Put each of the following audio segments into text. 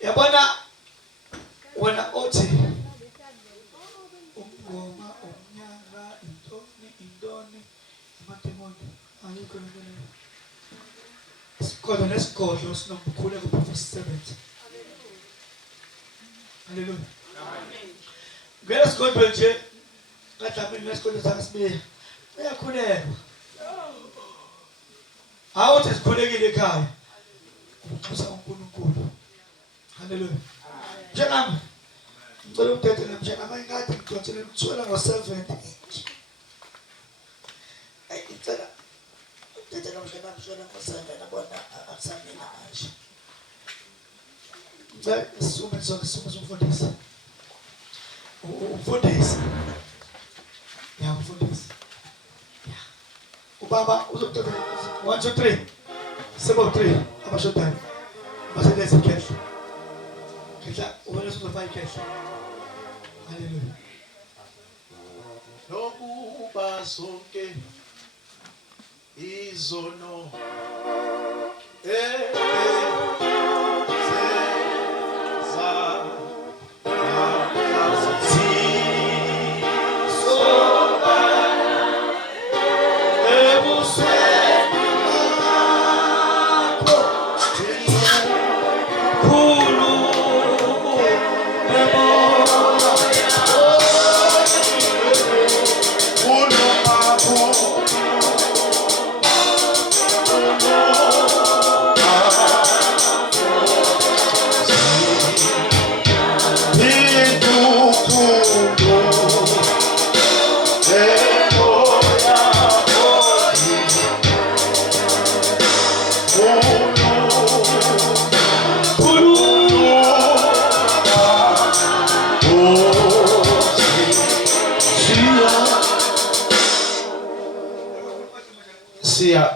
Yabona wena othi umngoma umnyaka intoni amademoni ayikho ngene. Sikhona nesigodlo sinokukhuleka ku57. Haleluya. Amen. Ngeke sigodlo nje kadlamini nesigodlo sakasibiye. Uyakhuleka. Awuthi sikhulekile ekhaya. Ukuxosa uNkulunkulu. Haleluya. Njengami ngicela ukuthethe njengami ngade ngicela ukuthola ngo7. Ngicela ukuthethe nomshana mshana ngo7 abona akusamina manje. Ngicela sisume umfundisi. Umfundisi. Ya umfundisi. Ya. Ubaba uzothetha 1 2 3. Sebo 3 abashodayo. Basebenza ikhehle. Khetha ubona sizofaka ikhehle. Haleluya. Nokuba sonke izono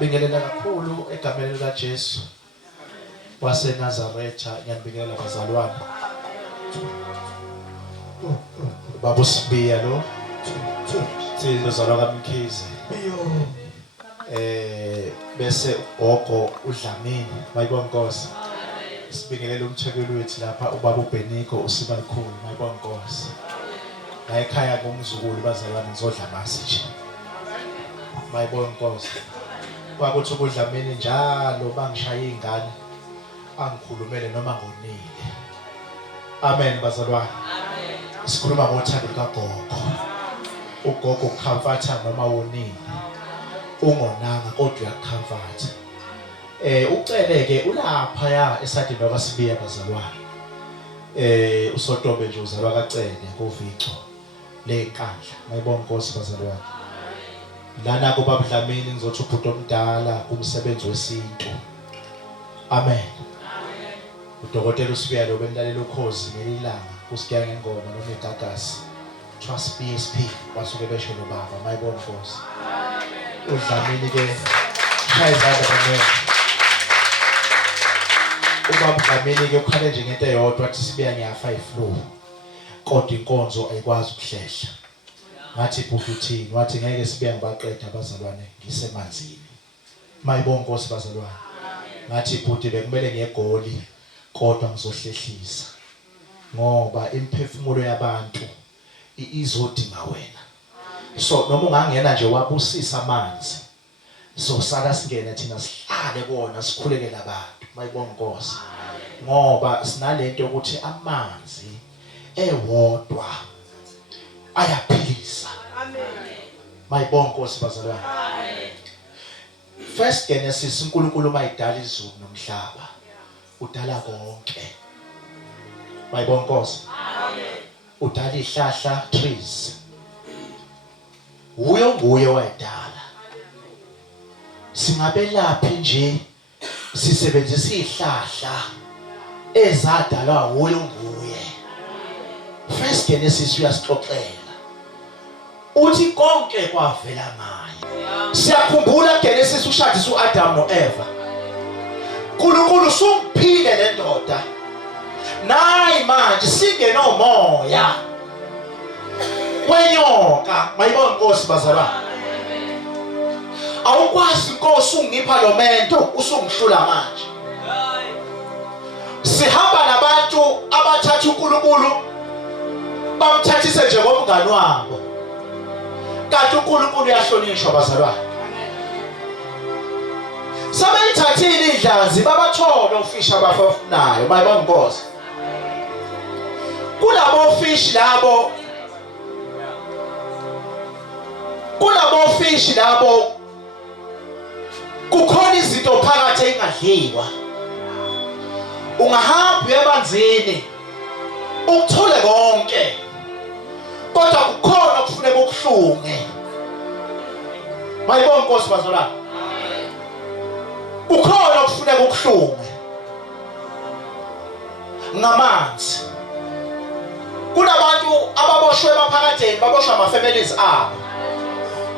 Bingelela kakhulu egameni likaJesu waseNazaretha. Ngiyabingelela bazalwane. Baba Sibiya lo sizozalwa kaMkhize. Bese ogo uDlamini mayibonga Nkosi. Sibingelela umthekeli wethu lapha ubaba uBeniko uSibalikhulu mayibonga Nkosi. La ekhaya komzukulu bazalwane ngizodla masi nje. Mayibonga Nkosi. Kwakuthi uDlamini njalo bangishaya izingane angikhulumele noma ngonile. Amen bazalwane. Amen. Sikhuluma ngothando lukaGogo. ugogo ukukhamfatha noma wonini ungonanga kodwa uyakhamfatha. Uceleke ulapha ya esadini wakwaSibiya bazalwane. Usotobe nje uzalwa kaCele ngoVico lenkandla. Mayibonga Nkosi bazalwane. Lana kuba Dlamini ngizothi ubhuti omdala kumsebenzi wesintu. Amen. Udokotela uSibiya lo benilalela ukhozi ngelilanga kusikiya ngengoma noma igagasi. Trust PSP basuke besho lo baba mayibonga Nkosi. uDlamini ke shayizana bamene. Ubaba Dlamini ke ukhale nje ngento eyodwa athi Sibiya ngiyafa iflow. Kodwa inkonzo ayikwazi ukuhlehla. Ngathi bufuthini wathi ngeke Sibiya ngibaqeda abazalwane ngisemanzini. Mayibonga Nkosi bazalwane. Ngathi bhuti bekumele ngiyegoli kodwa ngizohlehlisa. Ngoba imphefumulo yabantu izodinga wena. So noma ungangena nje wabusisa amanzi. So sala singena thina sihlale kona sikhulekela abantu. Mayibonga Nkosi. Ngoba sinalento ukuthi amanzi ewodwa ayaphilisa. Amen. Mayibonga Nkosi bazalwane. Amen. First Genesis uNkulunkulu mayidala izulu nomhlaba. Udala konke. Mayibonga Nkosi. Amen. Udala ihlahla trees. Nguye wayidala. Singabelaphi nje sisebenzisa ihlahla ezadalwa nguye. First Genesis uyasixoxela. Uthi konke kwavela ngaye. Siyakhumbula Genesis ushadisa uAdam noEva. uNkulunkulu sumphile le ndoda. Nayi manje singena umoya wenyoka. Mayibonga Nkosi bazalwane. Awukwazi Nkosi ungipha lo mento usungihlula manje. Sihamba nabantu uNkulunkulu bamthathise njengomngani wabo. Kanti uNkulunkulu uyahlonishwa bazalwane. Sebeyithathile idlazi babathola ofishi abafunayo bayibongoza. Kulabo fish labo kukhona izinto phakathi engadliwa. Ungahamba emanzini ukuthole konke, kodwa kukhona okufuneka ukuhlunge. Bayibona Nkosi bazalwane. Kukhona okufuneka ukuhlunge ngamanzi. Kunabantu ababoshwe emaphakatheni baboshwa ama-families abo,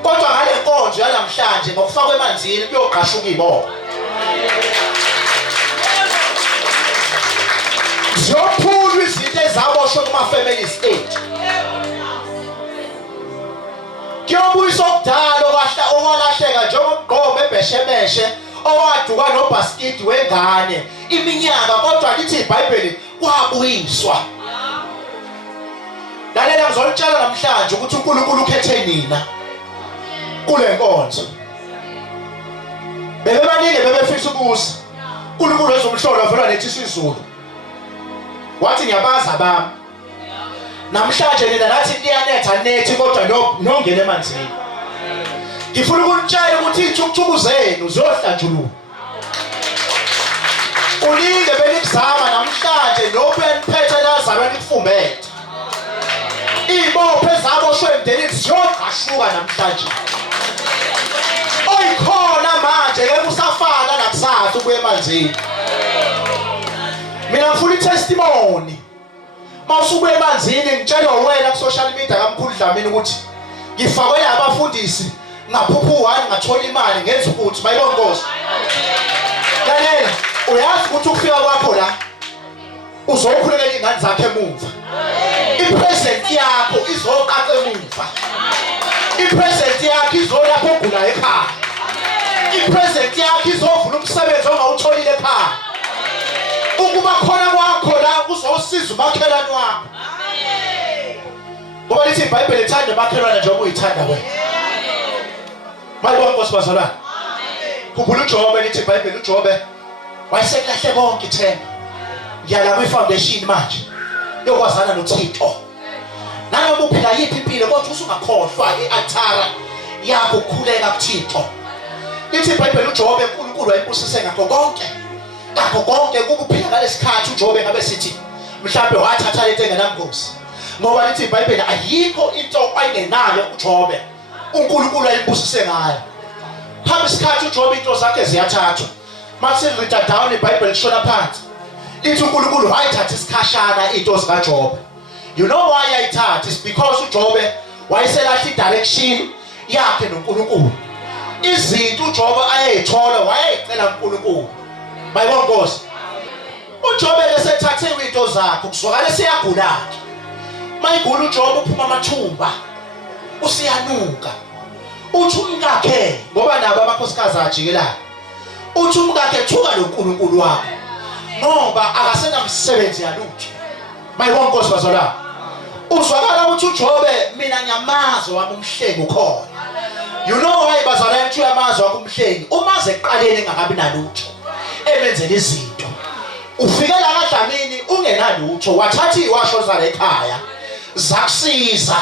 kodwa ngale nkonzo yanamhlanje ngokufakwa emanzini kuyoqashuka ibona. Ziyophulwa izinto ezaboshwe kuma-families ethu. Kuyobuyisa okudala okwalahleka njengomgqomo ebheshebeshe owaduka nobhasikidi wengane iminyaka, kodwa lithi iBhayibheli kwabuyiswa. Lalela ngizolitshela namhlanje ukuthi uNkulunkulu ukhethe nina kule nkonzo. Bebebaningi bebefisa ukuza. uNkulunkulu ezomhlola vela nethi isizulu. Wathi ngiyabaza bami. Namhlanje nina nathi liyanetha nethi kodwa nongena emanzini. Ngifuna ukunitshela ukuthi ithukuthuku zenu ziyohlanjululwa. Ulinge belikuzama namhlanje nobeniphethe lazalwa nikufumbethe. Ibophe zaboshwe emndenini ziyoqashuka namhlanje. Oyikhona manje ke kusafana nakusasa ukuya emanzini. Mina ngifuna itestimony. Mawusubuya emanzini ngitshela wena ku social media kaMkhulu Dlamini ukuthi ngifakwe abafundisi ngaphuphu wani ngathola imali ngenza ukuthi bayibona Nkosi. Lalela uyazi ukuthi ukufika kwakho la uzokhulekela ingane zakhe emuva. I-present yakho izoqaqa emuva. I-present yakho izolapha ogula ekhaya. I-present yakho izovula umsebenzi ongawutholile ekhaya. Ukuba khona kwakho la uzosiza umakhelwane wakho. Ngoba lithi iBhayibheli ithanda umakhelwane njengoba uyithanda wena. Bayibona Nkosi bazalwane. Khumbula uJobe lithi iBhayibheli uJobe wayeselahle konke ithemba. Ngiyala kwi-foundation manje yokwazana noThixo. Nanoma uphila yiphi impilo kodwa usungakhohlwa i-altar yakho ukukhuleka kuThixo. Lithi iBhayibheli uJobe uNkulunkulu wayempusise ngakho konke. Ngakho konke ukuphila ngalesikhathi uJobe ngabe sithi mhlawumbe wathatha lento engenangozi. Ngoba lithi iBhayibheli ayikho into ayingenayo uJobe uNkulunkulu ayempusise ngayo. Phambi isikhathi uJobe into zakhe ziyathathwa. Mase read down iBhayibheli shona phansi. Lithi uNkulunkulu wayithatha isikhashana into zikaJobe. You know why ayithatha? It's because uJobe wayeselahla i-direction yakhe noNkulunkulu. Izinto uJobe ayeyithola wayeyicela uNkulunkulu. Bayibona Nkosi. uJobe lesethathe into zakhe kuzwakala siyagula. Mayigula uJobe uphuma amathumba. Usiyanuka. Uthi umkakhe ngoba nabo amakhosikazi ajikelayo. Uthi umkakhe thuka noNkulunkulu wakho. Ngoba akasenamsebenzi yalutho. Bayibona Nkosi bazalwane. Uzwakala ukuthi uJobe mina ngiyamazi wami umhlengi ukhona. You know why bazalwane uthi uyamazi wakho umhlengi? Umaze eqaleni engakabi nalutho. Emenzele izinto. Ufikela kaDlamini ungenalutho wathatha iwasho zala ekhaya zakusiza.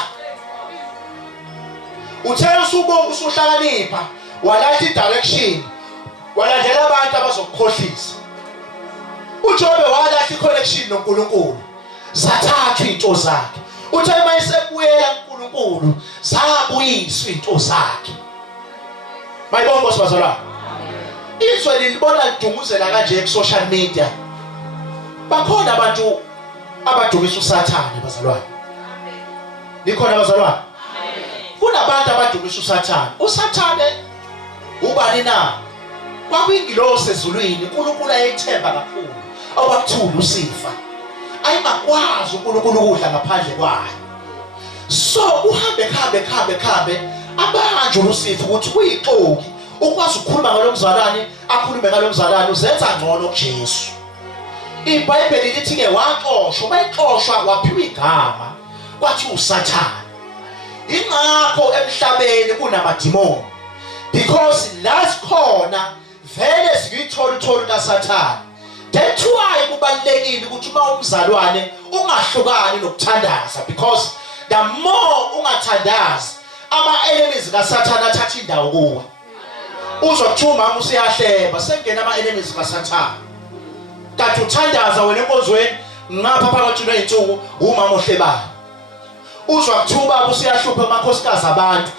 Uthela usubonga usuhlakanipha walatha i-direction walandela abantu abazokukhohlisa. uJobe walahla i-connection noNkulunkulu zathathwa into zakhe. Uthe mayisebuyela kuNkulunkulu zabuyiswa into zakhe. Bayibona Nkosi bazalwane. Izwe lilibona lidumuzela kanje ku-social media. Bakhona abantu abadumisa uSathane bazalwane. Likhona bazalwane. Kunabantu abadumisa uSathane. uSathane ubani na? Kwakuyingilosi ezulwini uNkulunkulu ayethemba kakhulu. Awakuthula usifa. Ayingakwazi uNkulunkulu ukudla ngaphandle kwayo. So uhambe abanje uSifa ukuthi kuyixoki ukwazi ukukhuluma ngalomzalwane akhulume ngalomzalwane uzenza ngcono kuJesu. iBhayibheli lithi ke waxoshwa, bayixoshwa waphiwa igama kwathi uSathane. Ingakho emhlabeni kunamadimoni, because la sikhona vele sikuyithola kaSathane. That's why kubalulekile ukuthi uma umzalwane ungahlukani nokuthandaza, because the more ungathandazi ama enemies kaSathane athatha indawo kuwe. Uzokuthiwa mama usiyahleba sengena ama enemies kaSathane. Kanti uthandaza wena enkonzweni ngapha phakathi kwey'nsuku umama ohlebayo. Uzwa kuthiwa usiyahlupha amakhosikazi abantu.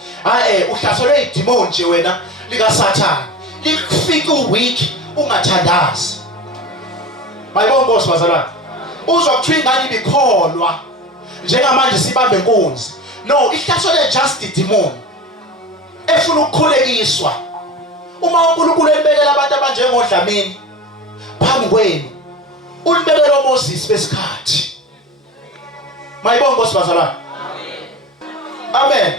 Uhlaselwe idimoni nje wena likaSathane. Likufika uweek ungathandazi. Bayibona Nkosi bazalwane. Uzwa kuthiwa ingane ibikholwa njengamanje sibambe inkunzi. No, ihlaselwe just idimoni efuna ukukhulekiswa. Uma uNkulunkulu elibekela abantu abanjengoDlamini phambi kwenu, ulibekela uMoses besikhathi. Mayibonge Nkosi bazalwane. Amen.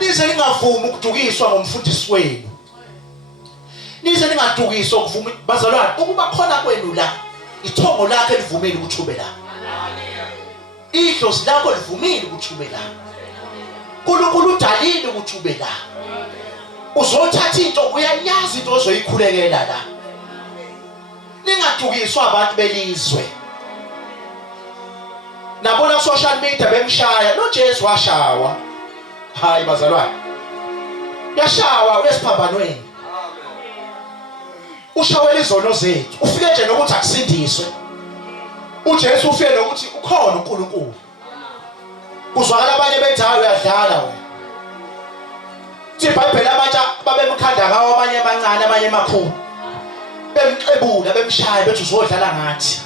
Nize ningavumi ukudukiswa ngomfundisi wenu. Nize ningadukiswa ukuvuma bazalwane ukuba khona kwenu la ithongo lakhe livumile ukuthi ube la. Idlozi lakho livumile ukuthi ube la. uNkulunkulu udalile ukuthi ube la. Uzothatha into uyayazi into ozoyikhulekela la. Ningadukiswa abantu belizwe. Nabona ku social media bemshaya, no Jesu washawa. Hayi bazalwane. Yashawa lesiphambanweni. Ushawela izono zethu. Ufike nje nokuthi akusindiswe. uJesu ufike nokuthi ukhona uNkulunkulu. Kuzwakala abanye bethayo uyadlala wena. iBhayibheli abantu babemkhanda ngawo abanye abancane abanye emakhulu. Bemxebula bemshaya bethi uzodlala ngathi.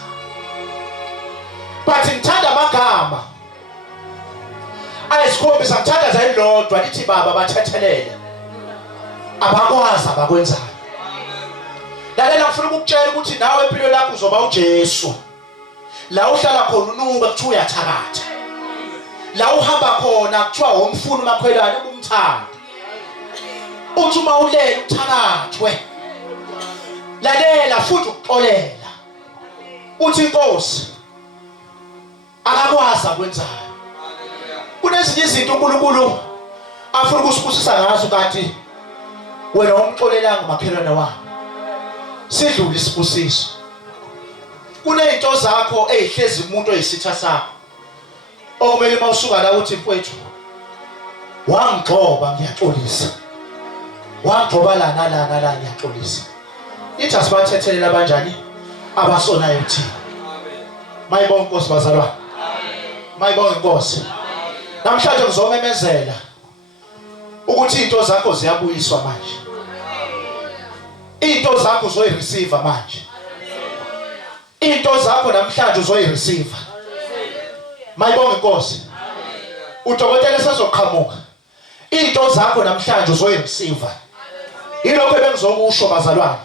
But ngithanda amagama ayisikhombisa ngithanda zayilodwa lithi baba bathethelele abakwazi abakwenzayo. Lalela ngifuna ukukutshela ukuthi nawe empilo lakho uzoba uJesu. La uhlala khona unuka kuthiwa uyathakatha. La uhamba khona kuthiwa umfuni umakhwelane ubumthanda. Uthi uma ulela uthakathwe. Lalela futhi ukuxolela. Uthi Nkosi akakwazi akwenzayo. Kunezinye izinto uNkulunkulu afuna ukusibusisa ngazo kanti wena umxolelanga umakhelwane wakho. Sidlule isibusiso. Kunezinto zakho ezihlezi umuntu oyisitha sakho. Okumele mawusuka la uthi mfowethu wangixoba ngiyaxolisa. Wangixoba la ngiyaxolisa. Ithi asibathethelela kanjani abasonayo thina. Mayibonge Nkosi bazalwane. Mayibonge Nkosi. Namhlanje ngizomemezela ukuthi into zakho ziyabuyiswa manje. Into zakho uzoyireceive manje. Into zakho namhlanje uzoyireceive. Mayibonge Nkosi. Udokotela sezoqhamuka. Into zakho namhlanje uzoyireceive. Yilokho bengizokusho bazalwane.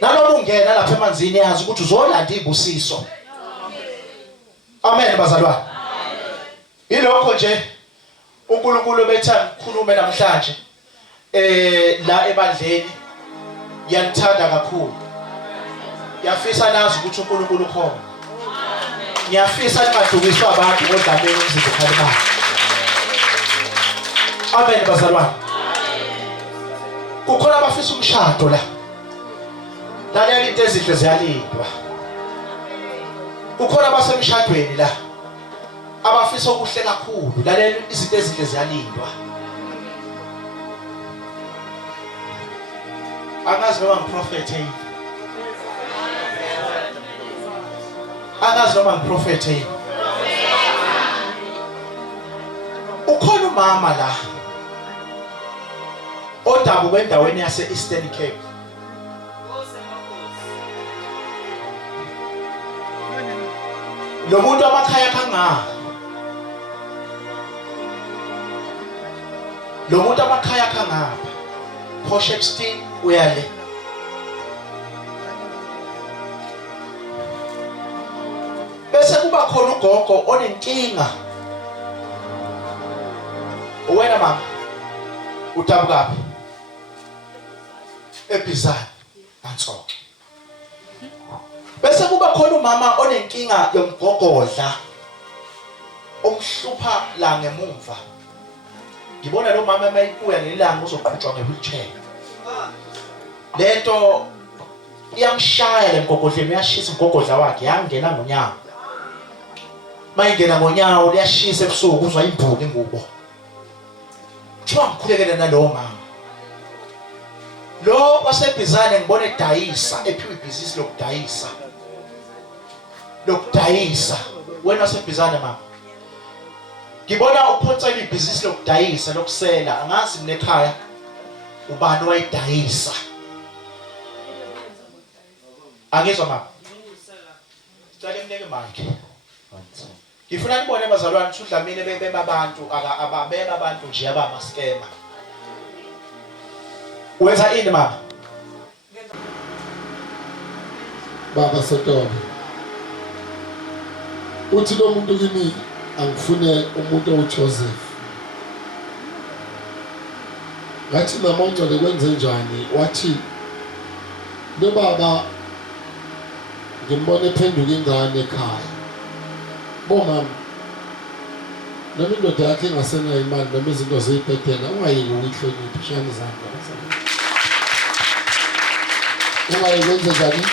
Naloba ungena lapha emanzini yazi ukuthi uzolanda ibusiso. Amen bazalwane. Yilokho nje uNkulunkulu bethanda ukukhuluma namhlanje la ebandleni. Ngiyangithanda kakhulu. Ngiyafisa nazi ukuthi uNkulunkulu ukhona. Ngiyafisa ningadukiswa abantu ngoDlamini umzimba ukhalimayo. Amen bazalwane. Kukhona abafisa umshado la. Lalela into ezihle ziyalindwa. Kukhona abasemshadweni la abafisa ukuhle kakhulu. Lalela izinto ezihle ziyalindwa. Angazi noma ngiprofethe yini. Angazi noma ngiprofethe yini. Ukhona umama la odabu kwendaweni yase Eastern Cape. Lo muntu amakhaya kangaka. Lo muntu amakhaya kangaka. Poshepstein uyale. Bese kuba khona ugogo onenkinga. Wena mama utabuka eBizana Antsoke. Bese kuba khona umama onenkinga yomgogodla omhlupha la ngemumva. Ngibona lo mama mayibuya nelanga uzoqhutshwa ngewheelchair. Lento iyamshaya lemgogodleni, uyashisa umgogodla wakhe, yangena ngonyawo. Mayingena ngonyawo liyashisa ebusuku, uzwa imbuka ingubo. Kuthiwa ngikhulekele nalowo mama. Lo wasebhizane ngibona edayisa, ephiwe ibhizinisi lokudayisa. Wena wasebhizane mama. Ngibona uphotsela ibhizinisi lokudayisa lokusela, angazi mina ekhaya ubani wayidayisa. Angizwa mama. Sicela imnike mic. Ngifuna nibone bazalwane ukuthi uDlamini bebe abantu ababeka abantu nje abama scammer. Wenza ini mama? Baba Sotoba. Uthi lo muntu kimi angifune umuntu oJoseph. Ngathi mama uNcole kwenze njani? Wathi lo baba ngimbone phenduka ingane ekhaya. Bomama nami indoda yakhe engasenayo imali noma izinto zeyibhedela ungayeki ukuyihlonipha shani izandla. Ungayekwenze njani?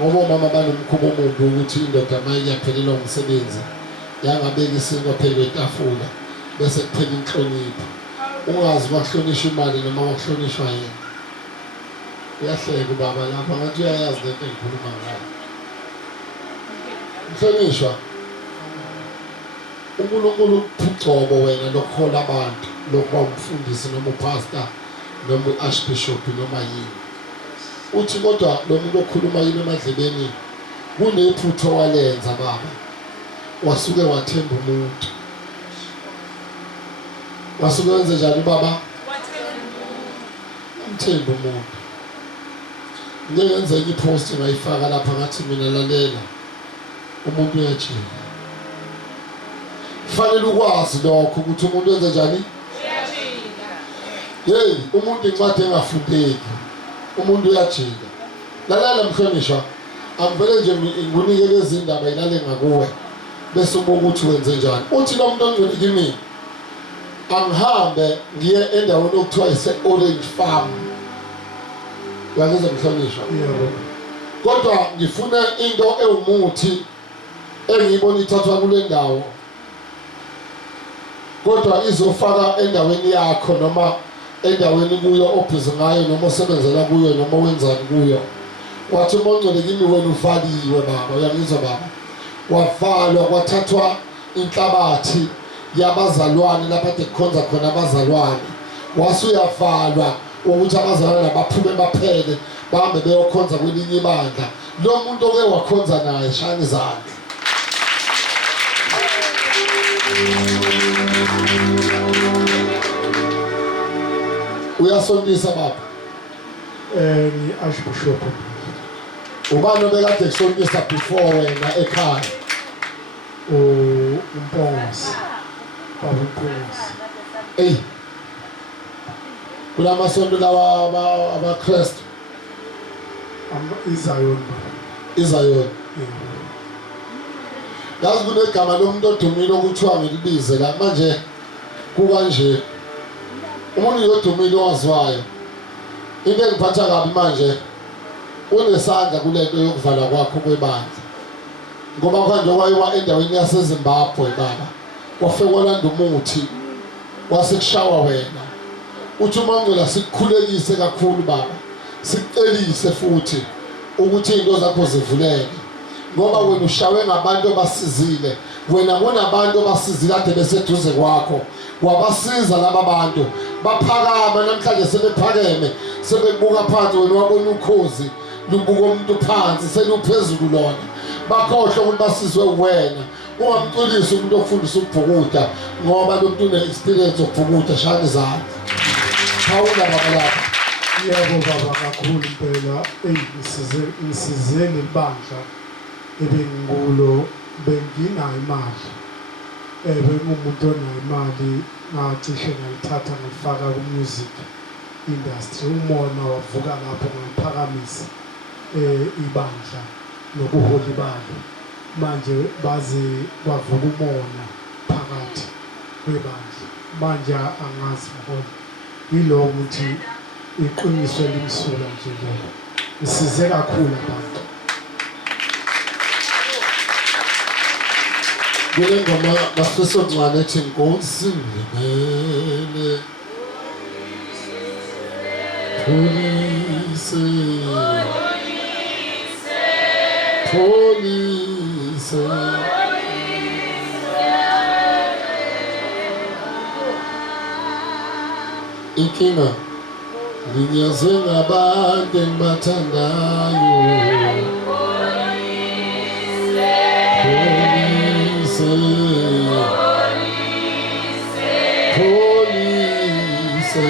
Ngoba omama banomkhubo omubi ukuthi indoda mayiyaphelelwa umsebenzi yangabeka isinto phela etafula bese kuphela inhlonipho. Ungazi bahlonishwa imali noma bahlonishwa yena. Uyahleka ubaba lapha ngathi uyayazi lento engikhuluma ngayo. Mhlonishwa, uNkulunkulu ukuphucobo wena lokhola abantu, lokuba umfundisi noma upastor noma uarchbishop noma yini. Uthi kodwa lo muntu okhuluma yini emadlebeni kunephutho walenza baba. Wasuke wathemba umuntu. Wasuke wenze njani baba? Wathemba umuntu. Ngeke ngenze ipost ngayifaka lapha ngathi mina lalela. Umuntu uyajika. Kufanele ukwazi lokho ukuthi umuntu wenze njani? Uyajika. Hey, umuntu incwadi engafundeki. Umuntu uyajika. Lalela mhlonishwa, angivele nje ngikunike lezi ndaba ilale ngakuwe. Bese ubuka ukuthi wenze njani. Uthi lo muntu ongcwele kimi angihambe ngiye endaweni okuthiwa ise-Orange Farm. Uyakuzwa mhlonishwa? Yebo. Kodwa ngifuna into ewumuthi engiyibona ithathwa kule ndawo. Kodwa izofaka endaweni yakho noma endaweni kuyo obhizi ngayo noma osebenzela kuyo noma wenzani kuyo. Wathi uMongcwele kimi wena ufaliwe baba, uyangizwa baba? Wavalwa kwathathwa inhlabathi yabazalwane lapha kukhonza khona abazalwane. Wasuyavalwa ukuthi abazalwane baphume baphele bahambe beyokhonza kwelinye ibandla. Lo muntu oke wakhonza naye shani izandla. Uyasondisa baba? Archbishop. Ubani obekade kusondisa before wena ekhaya? Umpongos. Baba Umpongos. Hey. Kulamasonto lawa abaKristu. Izion. Izion. Yazi kunegama lomuntu odumile okuthiwa ngilibize la manje kuba nje. Umuntu yodumile owaziwayo. Into engiphatha kabi manje unesandla kulento yokuvala kwakho kwebandla. Ngoba kanje wayiwa endaweni yaseZimbabwe baba. Wafekwalanda umuthi wasekushawa wena. Uthi uMongcwele sikukhulekise kakhulu baba. Sikucelise futhi ukuthi izinto zakho zivuleke. Ngoba wena ushawe ngabantu abasizile. Wena kunabantu abasizile ade beseduze kwakho. Wabasiza laba bantu. Baphakama namhlanje sebephakeme. Sebebuka phansi wena wabona ukhozi. Lubuka umuntu phansi seluphezulu lona. Bakhohle ukuthi basizwe wena. Ungamculisi umuntu ofundisa ukubhukuda ngoba lo muntu une-experience okubhukuda shani izandla. Hawula baba lapha. Yebo baba kakhulu impela. Ngisize lebandla ebengikulo benginayo imali. Bengumuntu onayo imali ngacishe ngalithatha ngifaka ku-music industry. Umona wavuka lapho ngaphakamisa. ibandla nobuholi balo manje baze bavuka umona phakathi kwebandla manje angazi mholi yilo ukuthi iqiniso limsula nje lelo isize kakhulu abantu kule ngoma bafisa ukuncane ethi Nkosi ngibele Polise Inkinga linyazwe ngabantu engibathandayo Polise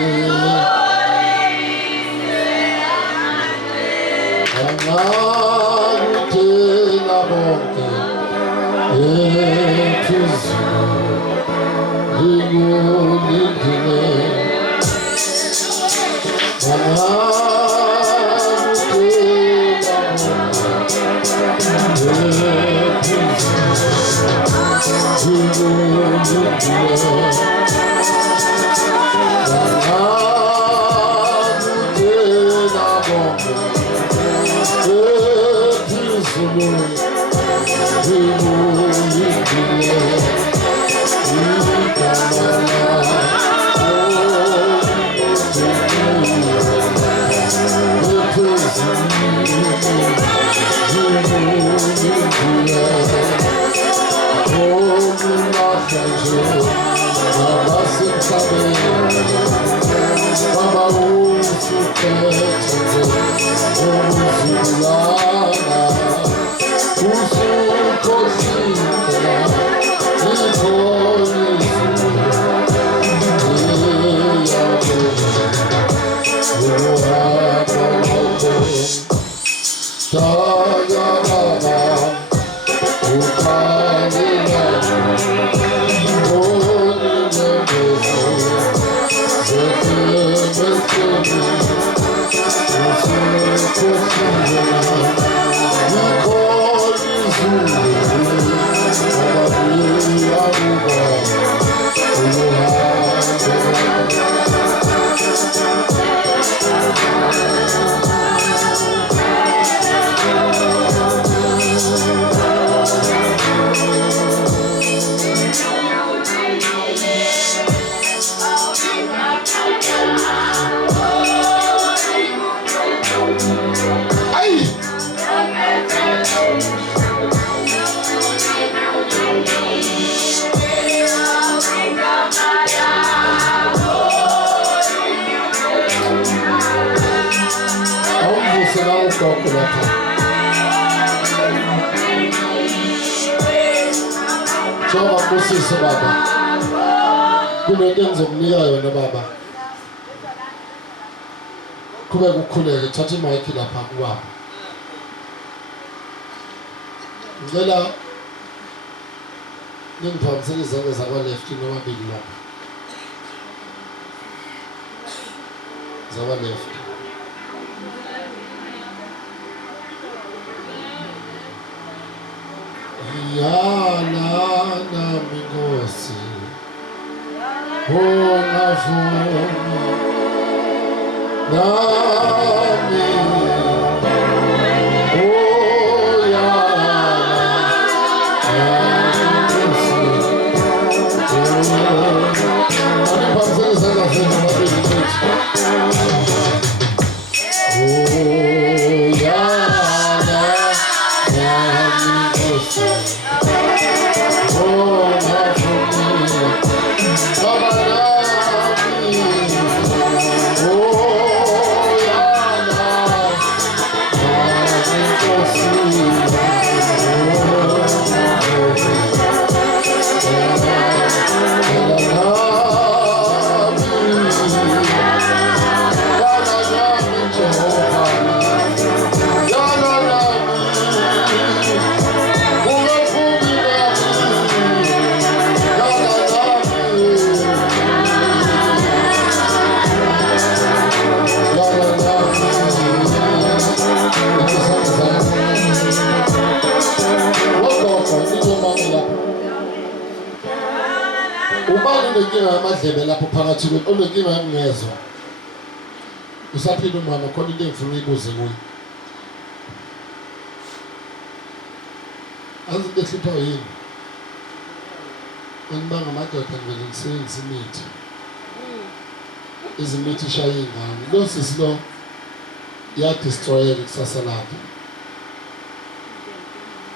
angakutela bonke ephezulu lingulindile Coba khusus Baba. Kunento engizokunika yona Baba. Kube kukhuleke thatha imic lapha kuwapha. Ngicela ningiphakamisele izandla zakwa left nomabili lapha. Zakwa left. Yana nami Nkosi ungavumi nami Ukhona unenkinga yamadlebe lapho phakathi kwethu, unenkinga yamngezwa. Usaphila umama khona into engifuna uyibuze kuye. Azi into ehlupha yini? Manibanga amadoda ngivele ngisebenzisa imithi. Izimithi ishaya iy'ngane. Lo sisi lo yadistroyeka kusasa lakhe.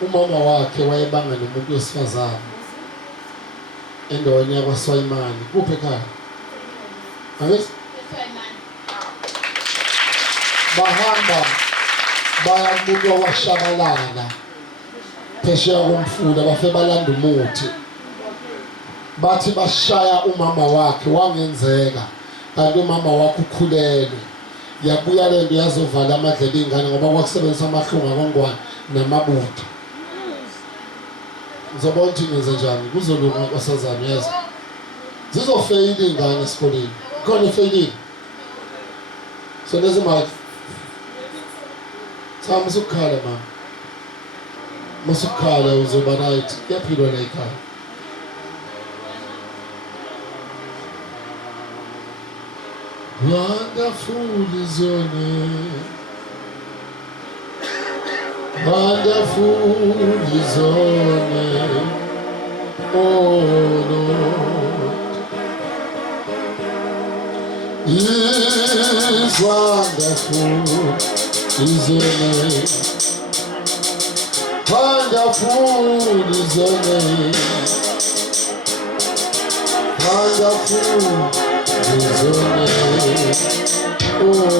Umama wakhe wayebanga nomuntu wesifazane endaweni yakwaSwayimani. Kuphi ekhaya? Angithi? Bahamba baya kumuntu owashabalala phesheya komfula bafe balanda umuthi. Bathi bashaya umama wakhe wangenzeka. Kanti umama wakhe ukhulelwe. Yabuya le nto yazovala amadlebe ingane ngoba kwakusebenzisa amahlungu akongwane namabutho. Ngizobona ukuthi ngenze njani kuzolunga kwasazana yazi. Zizofeyila ingane esikoleni. Khona efeyilile. So lezi mali. Sama usukhala mama. Masukhala uzoba right. Kuyaphilwa la ekhaya. Wonderful is your name. Wonderful is your name. Oh Lord. Yes, wonderful is your name. Wonderful is your name. Wonderful is your name. Oh,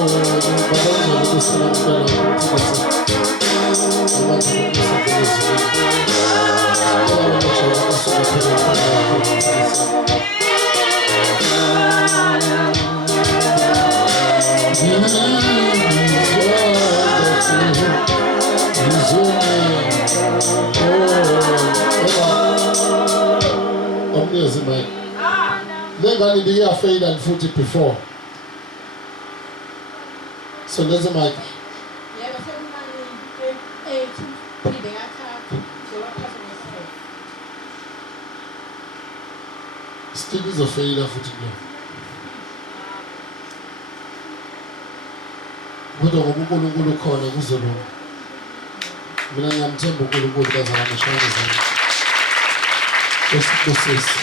Lengane biyafeyila and futhi before. So there's a mic. Still is a failure futhi lo. Kodwa ngoba uNkulunkulu ukhona kuzolunga. Mina ngiyamthemba uNkulunkulu kazamashaya zami. Esibusisi.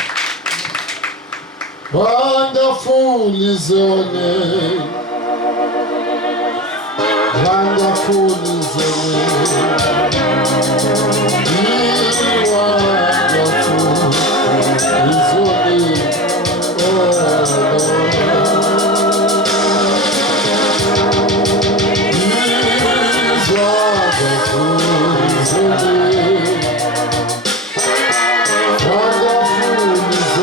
Wonderful is your name. Wonderful is your name. Wonderful is your name. Oh Lord. Wonderful is your name. Wonderful is your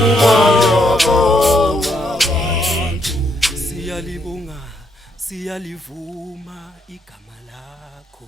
Hallelujah. siyalivuma igama lakho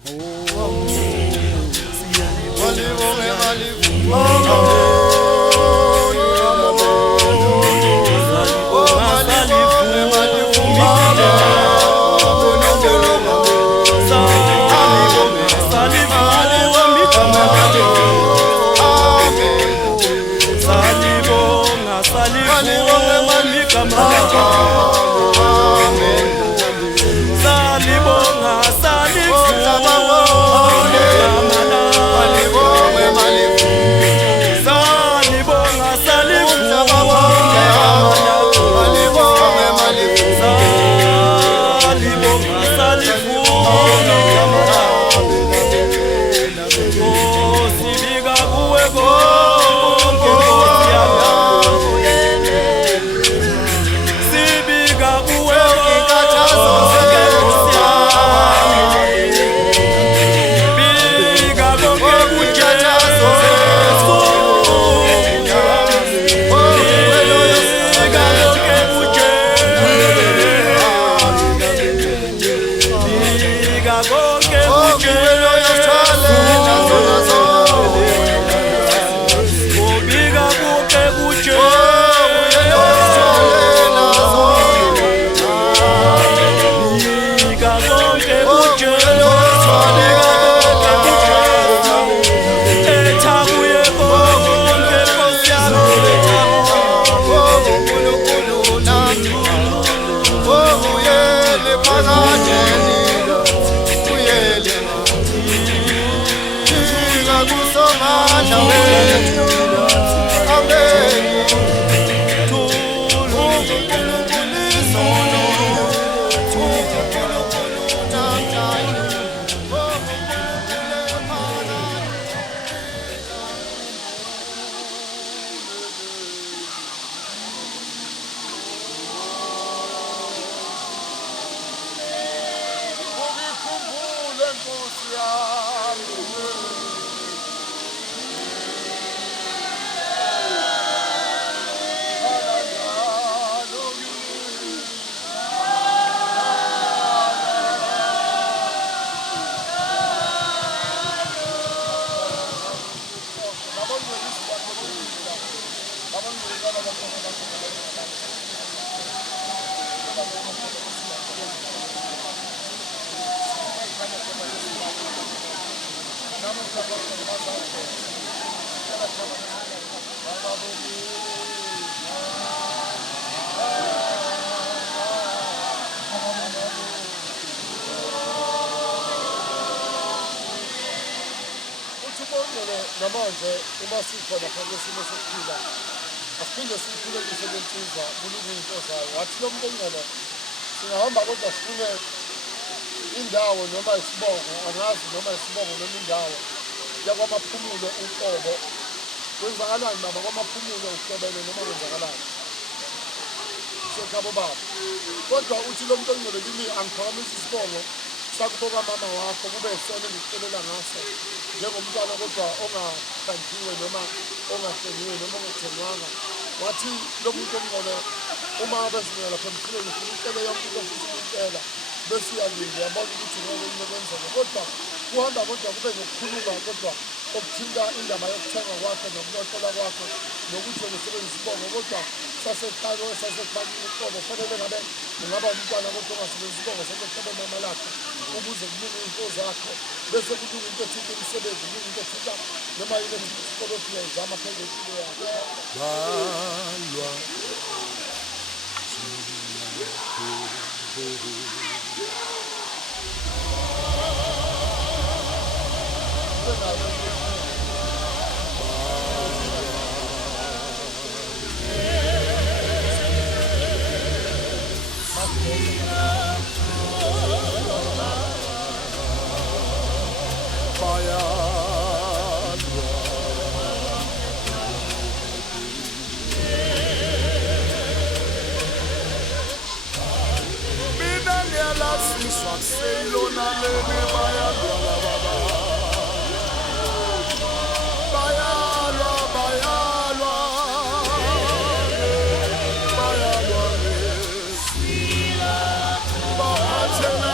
namanje uma sikhona phakathi esimo sokuphila asiphinde siphile kusebenziza kulungu intozayo wathi lo muntu ongcwele singahamba kodwa sifune indawo noma isibongo angazi noma isibongo noma indawo yakwamaphumulo uqobo kwenzakalani baba kwamaphumulo uhlobene noma kwenzakalani sekhabo baba kodwa uthi lo muntu ongcwele kimi angiphakamisa isibongo sakuboka mama wakho kube isona engikucelela ngaso njengomntwana kodwa ongahlanjiwe noma ongahleniwe noma ongathengwanga wathi lo muntu ongcwele uma bezingela lapha emhlabeni ufuna ucele yonke into ofisa bese uyalinde yabona ukuthi ngeke unokwenzeka kodwa kuhamba kodwa kube nokukhuluma kodwa okuthinta indaba yokuthenga kwakho nokulotola kwakho nokuthi unesebenzisa isibongo kodwa sasekhaya uqobo fanele ngabe ungaba umntwana kodwa ongasebenzisa isibongo sasekhaya mama lakho ukuze kulunge into zakho bese kulunge into ethinta imisebenzi kulunge into ethinta noma yini ethinta isikolo uyayizama phela impilo yakho balwa Bayalwa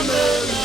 Amen.